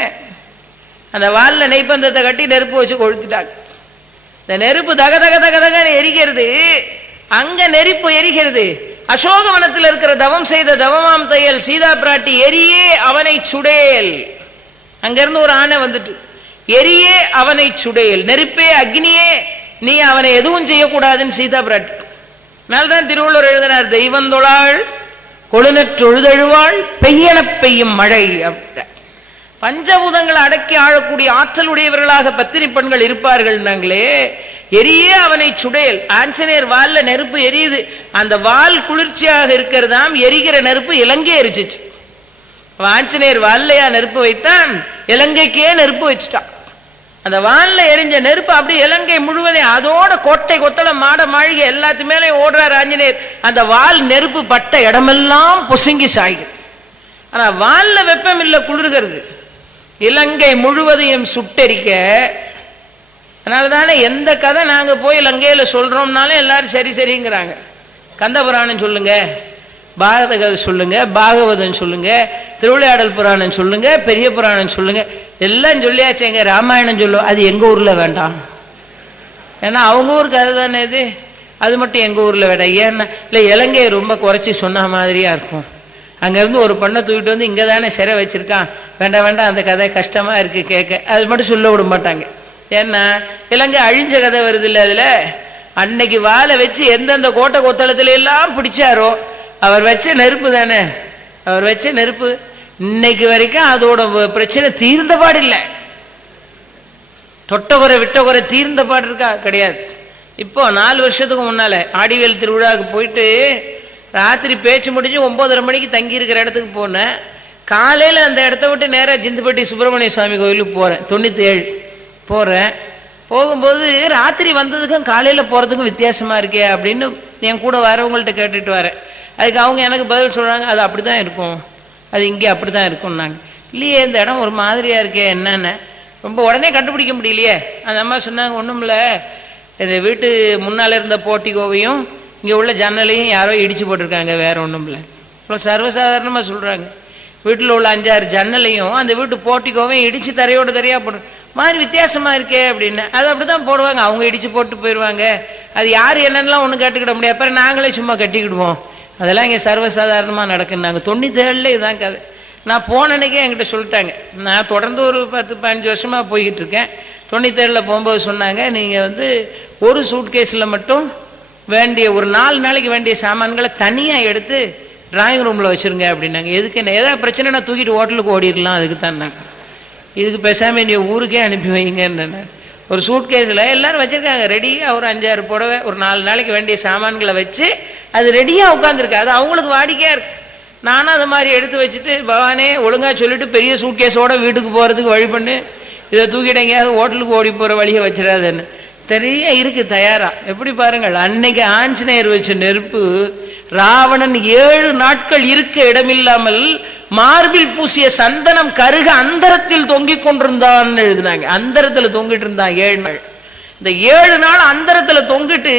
அந்த வாலில் நெய்ப்பந்தத்தை கட்டி நெருப்பு வச்சு கொளுத்திட்டாங்க. இந்த நெருப்பு தக தக தக தக எரிகிறது. அங்க நெருப்பு எரிகிறது. அசோகவனத்தில் இருக்கிற தவம் செய்த தவமாம் தையல் சீதா பிராட்டி எரியே அவனை சுடேல். அங்கிருந்து ஒரு ஆணை வந்துட்டு எரியே அவனை சுடேல், நெருப்பே அக்னியே நீ அவனை எதுவும் செய்யக்கூடாதுன்னு சீதா பிராட்டி. மேல்தான் திருவள்ளுவர் எழுதினார், தெய்வந்தொழாள் கொழுநற்றொழுதழுவாள் பெய்யன பெய்யும் மழை. பஞ்சபூதங்களை அடக்கி ஆழக்கூடிய ஆற்றல் உடையவர்களாக பத்தினி பெண்கள் இருப்பார்கள். நாங்களே எரியே அவனை சுடேல். ஆஞ்சநேயர் வால்ல நெருப்பு எரியுது. அந்த வால் குளிர்ச்சியாக இருக்கிறதாம், எரிகிற நெருப்பு இலங்கை எரிச்சிச்சு. ஆஞ்சநேயர் வால்லையா நெருப்பு வைத்தான், இலங்கைக்கே நெருப்பு வச்சுட்டான். அந்த வால்ல எரிஞ்ச நெருப்பு அப்படி இலங்கை முழுவதையும், அதோட கோட்டை கொத்தள மாட மாளிகை எல்லாத்து மேலே ஓடுறார் ஆஞ்சநேயர். அந்த வால் நெருப்பு பட்ட இடமெல்லாம் பொசுங்கி சாய்கிறது. ஆனா வால்ல வெப்பம் இல்லை, குளிர்கிறது. இலங்கை முழுவதையும் சுட்டெரிக்க. அதனாலதானே எந்த கதை நாங்க போய் இலங்கையில சொல்றோம்னாலும் எல்லாரும் சரி சரிங்கிறாங்க. கந்த புராணம் சொல்லுங்க, பாரத கதை சொல்லுங்க, பாகவதம் சொல்லுங்க, திருவிளையாடல் புராணம் சொல்லுங்க, பெரிய புராணம் சொல்லுங்க, எல்லாம் சொல்லியாச்சு. எங்க ராமாயணம் சொல்லுவோம், அது எங்க ஊர்ல வேண்டாம். ஏன்னா அவங்க ஊர் கதை தானே இது, அது மட்டும் எங்க ஊர்ல வேண்டாம். ஏன்னா இல்லை இலங்கையை ரொம்ப குறைச்சி சொன்ன மாதிரியா இருக்கும். அங்கிருந்து ஒரு பொண்ணை தூக்கிட்டு வந்து இங்கே தானே சிறை வச்சிருக்கான், வேண்டாம் வேண்டாம் அந்த கதை கஷ்டமா இருக்கு கேட்க, அது மட்டும் சொல்ல விட மாட்டாங்க. ஏன்னா இலங்கை அழிஞ்ச கதை வருது இல்லை அதுல. அன்னைக்கு வாழை வச்சு எந்தெந்த கோட்டை கொத்தளத்துல எல்லாம் பிடிச்சாரோ அவர் வச்ச நெருப்பு தானே, அவர் வச்ச நெருப்பு இன்னைக்கு வரைக்கும் அதோட பிரச்சனை தீர்ந்த பாடு இல்லை. தொட்டகுறை விட்டகுறை தீர்ந்த பாடு இருக்கா? கிடையாது. இப்போ 4 வருஷத்துக்கு முன்னால ஆடிவேல் திருவிழாவுக்கு போயிட்டு ராத்திரி பேச்சு முடிஞ்சு 9:30 மணிக்கு தங்கி இருக்கிற இடத்துக்கு போனேன். காலையில் அந்த இடத்த விட்டு நேராக ஜிந்துப்பட்டி சுப்பிரமணிய சுவாமி கோயிலுக்கு போகிறேன். 97 போகிறேன். போகும்போது ராத்திரி வந்ததுக்கும் காலையில் போகிறதுக்கும் வித்தியாசமாக இருக்கே அப்படின்னு என் கூட வரவங்கள்ட்ட கேட்டுட்டு வரேன். அதுக்கு அவங்க எனக்கு பதில் சொல்கிறாங்க, அது அப்படி தான் இருக்கும், அது இங்கே அப்படி தான் இருக்கும்னாங்க. இல்லையே இந்த இடம் ஒரு மாதிரியாக இருக்கே என்னென்ன, ரொம்ப உடனே கண்டுபிடிக்க முடியலையே. அந்த அம்மா சொன்னாங்க, ஒன்றும் இல்லை, இந்த வீட்டு முன்னால் இருந்த போட்டிகோவையும் இங்கே உள்ள ஜன்னலையும் யாரோ இடிச்சு போட்டிருக்காங்க, வேற ஒன்றும் இல்லை. இப்போ சர்வசாதாரணமாக சொல்கிறாங்க, வீட்டில் உள்ள 5-6 ஜன்னலையும் அந்த வீட்டு போட்டிக்கோவையும் இடிச்சு தரையோடு தரையா போட்டு மாதிரி வித்தியாசமா இருக்கே அப்படின்னு. அது அப்படிதான் போடுவாங்க, அவங்க இடிச்சு போட்டு போயிடுவாங்க. அது யார் என்னென்னலாம் ஒன்றும் கேட்டுக்கிட முடியாது, அப்புறம் நாங்களே சும்மா கட்டிக்கிடுவோம். அதெல்லாம் இங்கே சர்வசாதாரணமாக நடக்குன்னாங்க. 97 இதுதான் கதை. நான் போன அன்னைக்கே என்கிட்ட சொல்லிட்டாங்க. நான் தொடர்ந்து ஒரு 10-15 வருஷமாக போய்கிட்டு இருக்கேன். 97 போகும்போது சொன்னாங்க, நீங்கள் ஒரு சூட்கேஸில் மட்டும் வேண்டிய ஒரு 4 நாளைக்கு வேண்டிய சாமான்களை தனியாக எடுத்து டிராயிங் ரூமில் வச்சுருங்க அப்படின்னாங்க. எதுக்கு என்ன, ஏதாவது பிரச்சனைனா தூக்கிட்டு ஹோட்டலுக்கு ஓடிடலாம், அதுக்கு தான் நாங்கள். இதுக்கு பேசாமல் நீ ஊருக்கே அனுப்பி வைங்கன்னு. ஒரு சூட்கேஸில் எல்லோரும் வச்சுருக்காங்க ரெடியாக, ஒரு 5-6 புடவை, ஒரு 4 நாளைக்கு வேண்டிய சாமான்களை வச்சு அது ரெடியாக உட்காந்துருக்கு. அது அவங்களுக்கு வாடிக்கையாக இருக்கு. நானும் அது மாதிரி எடுத்து வச்சுட்டு, பவானே ஒழுங்காக சொல்லிட்டு பெரிய சூட்கேஸோட வீட்டுக்கு போகிறதுக்கு வழி பண்ணு, இதை தூக்கிட்டு எங்கேயாவது ஹோட்டலுக்கு ஓடி போகிற வழியை வச்சிடாதுன்னு தெரிய இருக்கு தயாரா. எப்படி பாருங்கள், அன்னைக்கு ஆஞ்சநேயர் வச்ச நெருப்பு ராவணன் 7 நாட்கள் இருக்க இடமில்லாமல் மார்பில் பூசிய சந்தனம் கருக அந்தரத்தில் தொங்கிக் கொண்டிருந்தான் எழுதினாங்க. அந்தரத்துல தொங்கிட்டு இருந்தான் 7 நாள். இந்த 7 நாள் அந்தரத்துல தொங்கிட்டு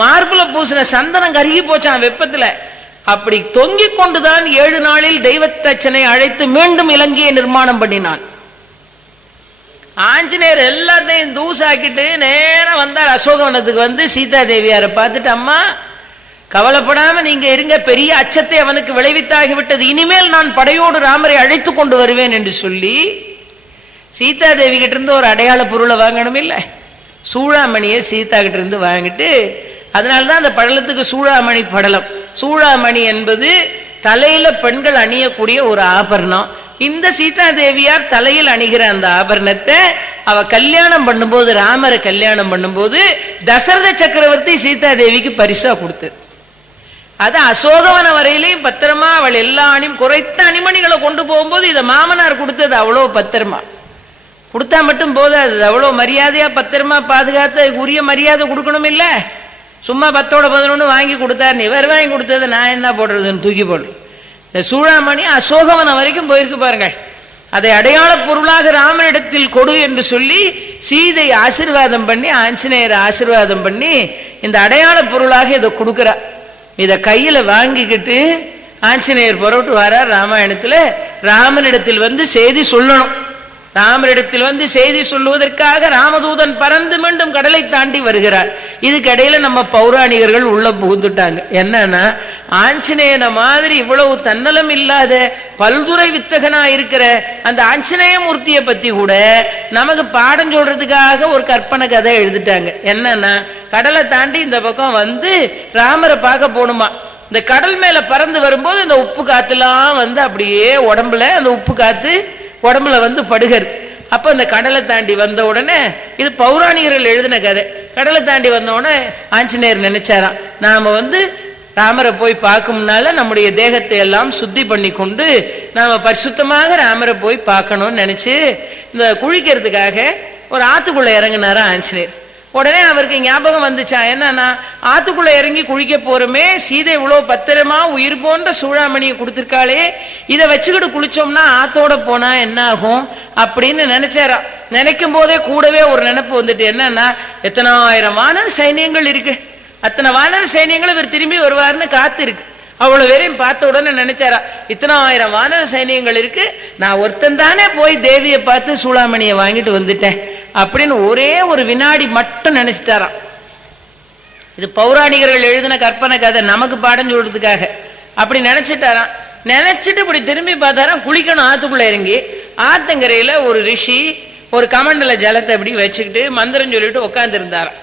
மார்பில பூசின சந்தனம் கருகி போச்சான் வெப்பத்துல. அப்படி தொங்கிக் கொண்டுதான் 7 நாளில் தெய்வத்தச்சனை அழைத்து மீண்டும் இலங்கையை நிர்மாணம் பண்ணினான். ஆஞ்சநேயர் எல்லாத்தையும் தூசாக்கிட்டு நேரம் வந்தார் அசோகவனத்துக்கு. சீதா தேவியாரை பார்த்துட்டு, அம்மா கவலைப்படாம நீங்க இருங்க, பெரிய அச்சத்தை அவனுக்கு விளைவித்தாகிவிட்டது, இனிமேல் நான் படையோடு ராமரை அழைத்து கொண்டு வருவேன் என்று சொல்லி சீதா தேவி கிட்ட இருந்து ஒரு அடையாள பொருளை வாங்கணும் இல்ல, சூழாமணியை சீதா கிட்ட இருந்து வாங்கிட்டு, அதனால்தான் அந்த படலத்துக்கு சூழாமணி படலம். சூழாமணி என்பது தலையில பெண்கள் அணியக்கூடிய ஒரு ஆபரணம். இந்த சீதா தேவியார் தலையில் அணிகிற அந்த ஆபரணத்தை அவ கல்யாணம் பண்ணும்போது, ராமரை கல்யாணம் பண்ணும்போது தசரத சக்கரவர்த்தி சீதா தேவிக்கு பரிசா கொடுத்தது. அது அசோகவன வரையிலையும் பத்திரமா அவள் எல்லா குறைத்த அணிமணிகளை கொண்டு போகும்போது இதை மாமனார் கொடுத்தது. அவ்வளோ பத்திரமா கொடுத்தா மட்டும் போதாது, அவ்வளோ மரியாதையா பத்திரமா பாதுகாத்து உரிய மரியாதை கொடுக்கணும் இல்ல. சும்மா 10ஓட 11 வாங்கி கொடுத்தாரு, இவர் வாங்கி கொடுத்தது நான் என்ன போடுறதுன்னு தூக்கி போடுறது. இந்த சூழாமணி அசோகவனம் வரைக்கும் போயிருக்கு பாருங்க. அதை அடையாள பொருளாக ராமனிடத்தில் கொடு என்று சொல்லி சீதை ஆசீர்வாதம் பண்ணி, ஆஞ்சநேயர் ஆசீர்வாதம் பண்ணி இந்த அடையாள பொருளாக இதை கொடுக்கிறார். இத கையில வாங்கிக்கிட்டு ஆஞ்சநேயர் புறப்பட்டு வரார். ராமாயணத்துல ராமனிடத்தில் வந்து செய்தி சொல்லணும். ராமரிடத்தில் வந்து செய்தி சொல்லுவதற்காக ராமதூதன் பறந்து மீண்டும் கடலை தாண்டி வருகிறார். இதுக்கிடையில நம்ம பௌராணிகர்கள் உள்ள புகுந்துட்டாங்க. என்னன்னா, ஆஞ்சநேயன மாதிரி இவ்வளவு தன்னலம் இல்லாத பல்துறை வித்தகனா இருக்கிற அந்த ஆஞ்சநேய மூர்த்தியை பத்தி கூட நமக்கு பாடம் சொல்றதுக்காக ஒரு கற்பனை கதை எழுதிட்டாங்க. என்னன்னா, கடலை தாண்டி இந்த பக்கம் வந்து ராமரை பார்க்க போகணுமா. இந்த கடல் மேல பறந்து வரும்போது இந்த உப்பு காத்துலாம் வந்து அப்படியே உடம்புல அந்த உப்பு காத்து உடம்புல வந்து படுகர். அப்ப அந்த கடலை தாண்டி வந்த உடனே, இது பௌராணிகர்கள் எழுதின கதை, கடலை தாண்டி வந்த உடனே ஆஞ்சநேயர் நினைச்சாராம், நாம வந்து ராமரை போய் பார்க்கும்னால நம்முடைய தேகத்தை எல்லாம் சுத்தி பண்ணி கொண்டு நாம பரிசுத்தமாக ராமரை போய் பார்க்கணும்னு நினைச்சு இந்த குளிக்கிறதுக்காக ஒரு ஆத்துக்குள்ள இறங்கினாரா ஆஞ்சநேயர். உடனே அவருக்கு ஞாபகம் வந்துச்சா, என்னன்னா ஆத்துக்குள்ள இறங்கி குளிக்க போறோமே, சீதை இவ்வளவு பத்திரமா உயிர் போன்ற சூழாமணியை கொடுத்திருக்காளே, இதை வச்சுக்கிட்டு குளிச்சோம்னா ஆத்தோட போனா என்ன ஆகும் அப்படின்னு நினைச்சாரா. நினைக்கும் போதே கூடவே ஒரு நினைப்பு வந்துட்டு, என்னன்னா எத்தனாயிரம் வானர சைனியங்கள் இருக்கு, அத்தனை வானர சைனியங்களும் இவர் திரும்பி வருவார்னு காத்து இருக்கு. அவ்வளவு பேரையும் பார்த்த உடனே நினைச்சாரா, இத்தனை ஆயிரம் வானர சைனியங்கள் இருக்கு, நான் ஒருத்தன் தானே போய் தேவியை பார்த்து சூளாமணியை வாங்கிட்டு வந்துட்டேன் அப்படின்னு ஒரே ஒரு வினாடி மட்டும் நினைச்சிட்டாராம். இது பௌராணிகர்கள் எழுதின கற்பனை கதை, நமக்கு பாடம் சொல்றதுக்காக அப்படி நினைச்சிட்டாராம். நினைச்சிட்டு இப்படி திரும்பி பார்த்தாராம், குளிக்கணும் ஆத்துக்குள்ள இறங்கி. ஆத்தங்கரையில ஒரு ரிஷி ஒரு கமண்டல ஜலத்தை அப்படி வச்சுக்கிட்டு மந்திரம் சொல்லிட்டு உட்கார்ந்து இருந்தாராம்.